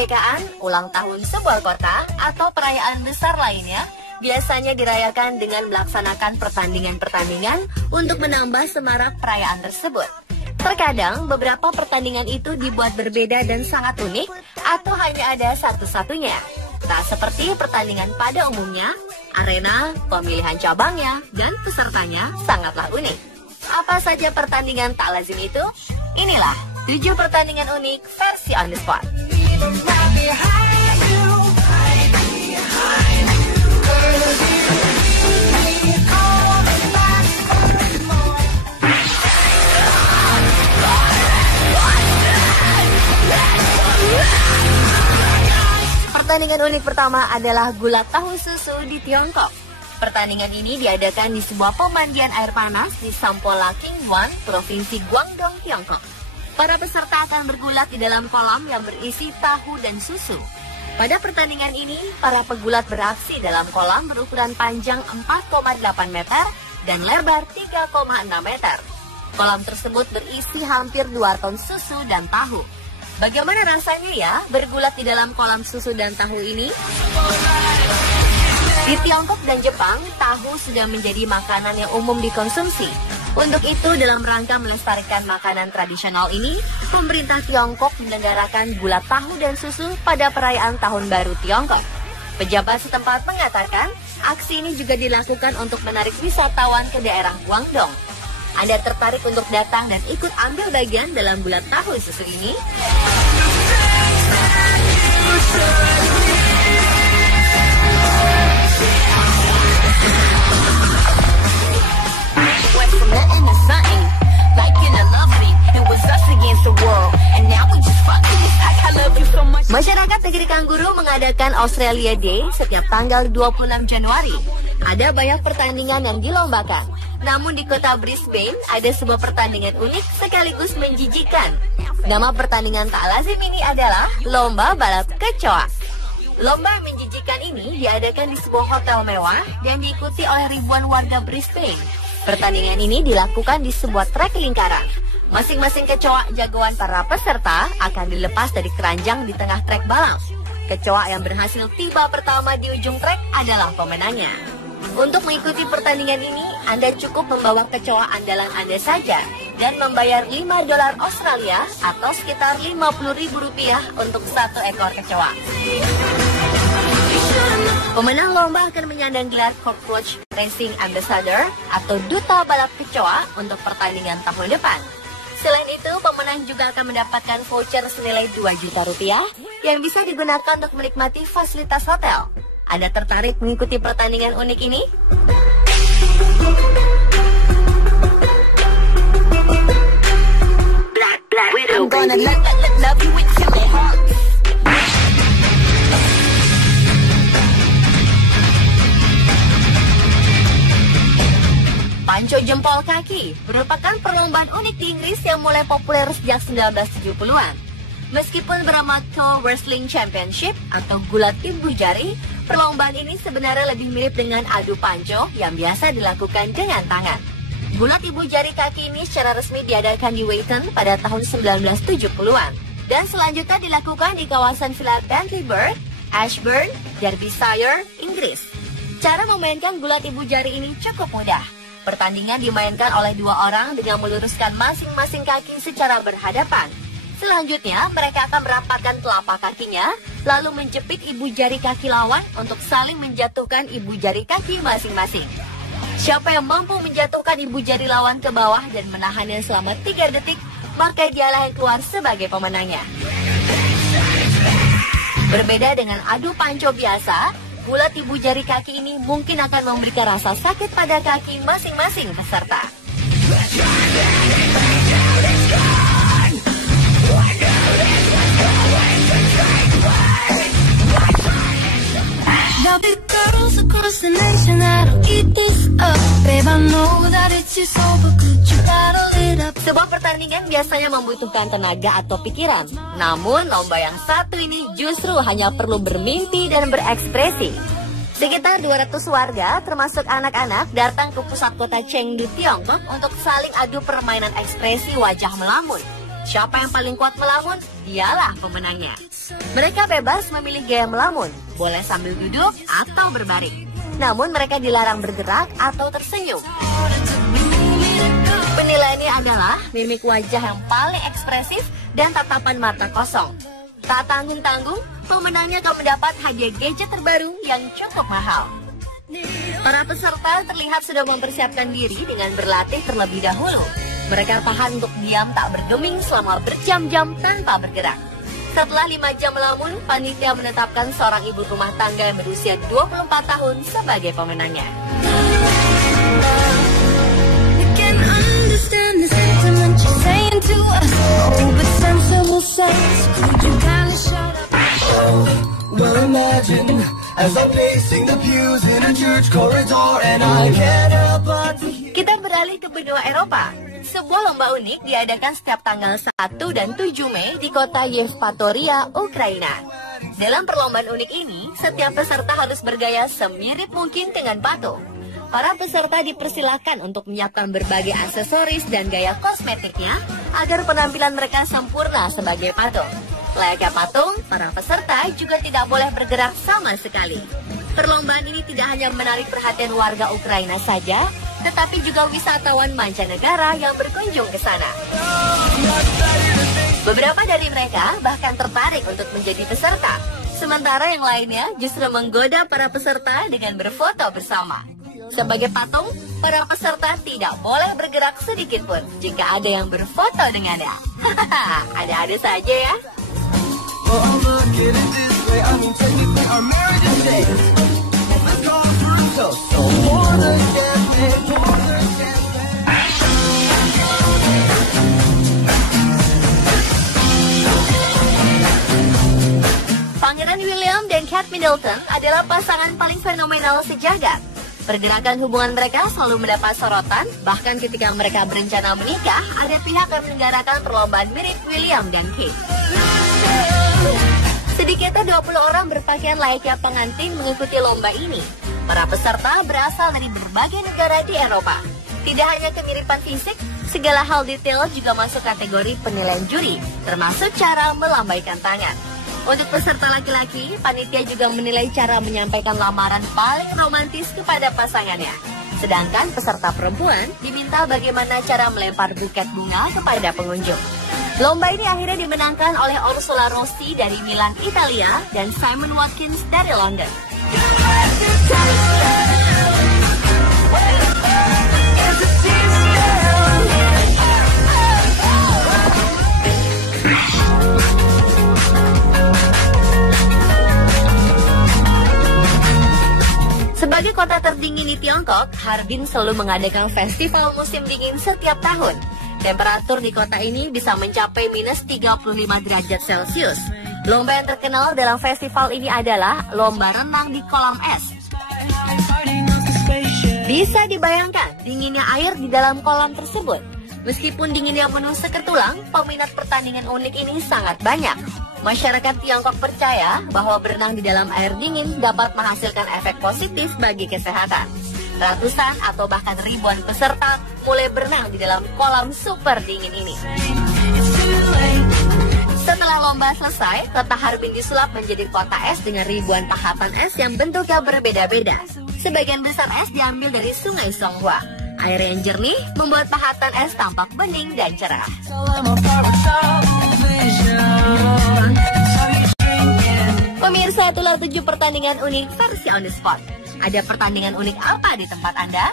kemerdekaan, ulang tahun sebuah kota, atau perayaan besar lainnya, biasanya dirayakan dengan melaksanakan pertandingan-pertandingan untuk menambah semarak perayaan tersebut. Terkadang, beberapa pertandingan itu dibuat berbeda dan sangat unik, atau hanya ada satu-satunya. Tak seperti pertandingan pada umumnya, arena, pemilihan cabangnya, dan pesertanya sangatlah unik. Apa saja pertandingan tak lazim itu? Inilah 7 pertandingan unik versi on the spot. Pertandingan unik pertama adalah gulat tahu susu di Tiongkok. Pertandingan ini diadakan di sebuah pemandian air panas di Sampola Kingwan, Provinsi Guangdong, Tiongkok. Para peserta akan bergulat di dalam kolam yang berisi tahu dan susu. Pada pertandingan ini, para pegulat beraksi dalam kolam berukuran panjang 4,8 meter dan lebar 3,6 meter. Kolam tersebut berisi hampir 2 ton susu dan tahu. Bagaimana rasanya ya bergulat di dalam kolam susu dan tahu ini? Di Tiongkok dan Jepang, tahu sudah menjadi makanan yang umum dikonsumsi. Untuk itu, dalam rangka melestarikan makanan tradisional ini, pemerintah Tiongkok menyelenggarakan gulat tahu dan susu pada perayaan Tahun Baru Tiongkok. Pejabat setempat mengatakan, aksi ini juga dilakukan untuk menarik wisatawan ke daerah Guangdong. Anda tertarik untuk datang dan ikut ambil bagian dalam gulat tahu susu ini? Masyarakat negeri kanguru mengadakan Australia Day setiap tanggal 26 Januari. Ada banyak pertandingan yang dilombakan. Namun di kota Brisbane ada sebuah pertandingan unik sekaligus menjijikan. Nama pertandingan tak lazim ini adalah Lomba Balap Kecoa. Lomba menjijikan ini diadakan di sebuah hotel mewah dan diikuti oleh ribuan warga Brisbane. Pertandingan ini dilakukan di sebuah trek lingkaran. Masing-masing kecoa jagoan para peserta akan dilepas dari keranjang di tengah trek balap. Kecoa yang berhasil tiba pertama di ujung trek adalah pemenangnya. Untuk mengikuti pertandingan ini, Anda cukup membawa kecoa andalan Anda saja dan membayar $5 Australia atau sekitar Rp50.000 untuk 1 ekor kecoa. Pemenang lomba akan menyandang gelar Cockroach Racing Ambassador atau Duta Balap Kecoa untuk pertandingan tahun depan. Selain itu, pemenang juga akan mendapatkan voucher senilai Rp2 juta yang bisa digunakan untuk menikmati fasilitas hotel. Anda tertarik mengikuti pertandingan unik ini? I'm gonna love you with your heart. Panco jempol kaki merupakan perlombaan unik di Inggris yang mulai populer sejak 1970-an. Meskipun bernama Toe Wrestling Championship atau gulat ibu jari, perlombaan ini sebenarnya lebih mirip dengan adu panco yang biasa dilakukan dengan tangan. Gulat ibu jari kaki ini secara resmi diadakan di Weyton pada tahun 1970-an dan selanjutnya dilakukan di kawasan Villa Bentleyburg, Ashburn, Derbyshire, Inggris. Cara memainkan gulat ibu jari ini cukup mudah. Pertandingan dimainkan oleh 2 orang dengan meluruskan masing-masing kaki secara berhadapan. Selanjutnya, mereka akan merapatkan telapak kakinya, lalu menjepit ibu jari kaki lawan untuk saling menjatuhkan ibu jari kaki masing-masing. Siapa yang mampu menjatuhkan ibu jari lawan ke bawah dan menahannya selama 3 detik, maka dialah yang keluar sebagai pemenangnya. Berbeda dengan adu panco biasa, gulat ibu jari kaki ini mungkin akan memberikan rasa sakit pada kaki masing-masing peserta. Sebuah pertandingan biasanya membutuhkan tenaga atau pikiran. Namun lomba yang satu ini justru hanya perlu bermimpi dan berekspresi. Sekitar 200 warga termasuk anak-anak datang ke pusat kota Chengdu, Tiongkok untuk saling adu permainan ekspresi wajah melamun. Siapa yang paling kuat melamun, dialah pemenangnya. Mereka bebas memilih gaya melamun, boleh sambil duduk atau berbaring. Namun mereka dilarang bergerak atau tersenyum. Penilaiannya adalah mimik wajah yang paling ekspresif dan tatapan mata kosong. Tak tanggung-tanggung, pemenangnya akan mendapat hadiah gadget terbaru yang cukup mahal. Para peserta terlihat sudah mempersiapkan diri dengan berlatih terlebih dahulu. Mereka tahan untuk diam tak bergeming selama berjam-jam tanpa bergerak. Setelah 5 jam melamun, panitia menetapkan seorang ibu rumah tangga yang berusia 24 tahun sebagai pemenangnya. Kita beralih ke benua Eropa. Sebuah lomba unik diadakan setiap tanggal 1 dan 7 Mei di kota Yevpatoria, Ukraina. Dalam perlombaan unik ini, setiap peserta harus bergaya semirip mungkin dengan patung. Para peserta dipersilakan untuk menyiapkan berbagai aksesoris dan gaya kosmetiknya agar penampilan mereka sempurna sebagai patung. Layaknya patung, para peserta juga tidak boleh bergerak sama sekali. Perlombaan ini tidak hanya menarik perhatian warga Ukraina saja, tetapi juga wisatawan mancanegara yang berkunjung ke sana. Beberapa dari mereka bahkan tertarik untuk menjadi peserta, sementara yang lainnya justru menggoda para peserta dengan berfoto bersama. Sebagai patung, para peserta tidak boleh bergerak sedikit pun jika ada yang berfoto dengannya. Ada-ada saja ya. Pangeran William dan Kate Middleton adalah pasangan paling fenomenal sejagat. Pergerakan hubungan mereka selalu mendapat sorotan, bahkan ketika mereka berencana menikah, ada pihak yang menyelenggarakan perlombaan mirip William dan Kate. Sedikitnya 20 orang berpakaian layaknya pengantin mengikuti lomba ini. Para peserta berasal dari berbagai negara di Eropa. Tidak hanya kemiripan fisik, segala hal detail juga masuk kategori penilaian juri, termasuk cara melambaikan tangan. Untuk peserta laki-laki, panitia juga menilai cara menyampaikan lamaran paling romantis kepada pasangannya. Sedangkan peserta perempuan diminta bagaimana cara melempar buket bunga kepada pengunjung. Lomba ini akhirnya dimenangkan oleh Ursula Rossi dari Milan, Italia, dan Simon Watkins dari London. Sebagai kota terdingin di Tiongkok, Harbin selalu mengadakan festival musim dingin setiap tahun. Temperatur di kota ini bisa mencapai minus 35 derajat Celcius. Lomba yang terkenal dalam festival ini adalah lomba renang di kolam es. Bisa dibayangkan dinginnya air di dalam kolam tersebut. Meskipun dinginnya menusuk ke tulang, peminat pertandingan unik ini sangat banyak. Masyarakat Tiongkok percaya bahwa berenang di dalam air dingin dapat menghasilkan efek positif bagi kesehatan. Ratusan atau bahkan ribuan peserta mulai berenang di dalam kolam super dingin ini. Setelah lomba selesai, kota Harbin disulap menjadi kota es dengan ribuan tahapan es yang bentuknya berbeda-beda. Sebagian besar es diambil dari sungai Songhua. Air yang jernih membuat pahatan es tampak bening dan cerah. Pemirsa, itulah 7 pertandingan unik versi on the spot. Ada pertandingan unik apa di tempat Anda?